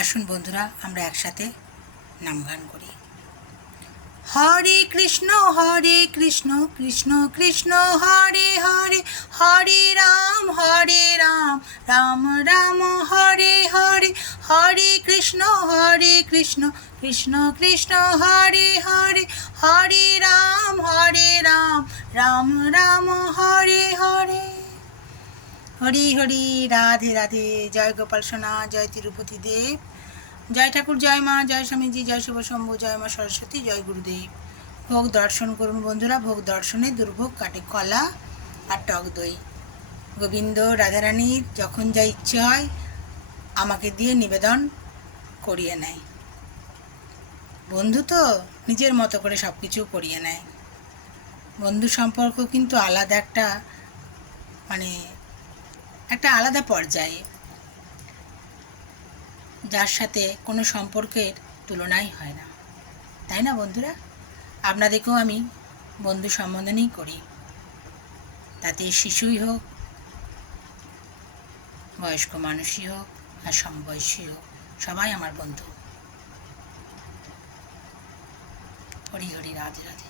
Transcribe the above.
আসুন বন্ধুরা আমরা একসাথে নাম গান করি। হরে কৃষ্ণ কৃষ্ণ কৃষ্ণ হরে হরে, হরে রাম রাম রাম হরে হরে, হরে কৃষ্ণ কৃষ্ণ কৃষ্ণ হরে হরে, হরে রাম রাম রাম হরে হরে। হরি হরি, রাধে রাধে। জয় গোপাল সোনা, জয় তিরুপতি দেব, জয় ঠাকুর, জয় মা, জয় স্বামীজি, জয় শিব শম্ভু, জয় মা সরস্বতী, জয় গুরুদেব। ভোগ দর্শন করুন বন্ধুরা। ভোগ দর্শনে দুর্ভোগ কাটে কলা আর টক দই। গোবিন্দ রাধারানীর যখন যা ইচ্ছে হয় আমাকে দিয়ে নিবেদন করিয়ে নেয়। বন্ধু তো নিজের মতো করে সব কিছু করিয়ে নেয়। বন্ধু সম্পর্ক কিন্তু আলাদা একটা আলাদা পর্যায়ে, যার সাথে কোনো সম্পর্কের তুলনাই হয় না, তাই না বন্ধুরা? আপনাদেরকেও আমি বন্ধু সম্বোধনই করি, তাতে শিশুই হোক, বয়স্ক মানুষই হোক আর সমবয়সী হোক, সবাই আমার বন্ধু। হরি হরি, রাধে রাধে।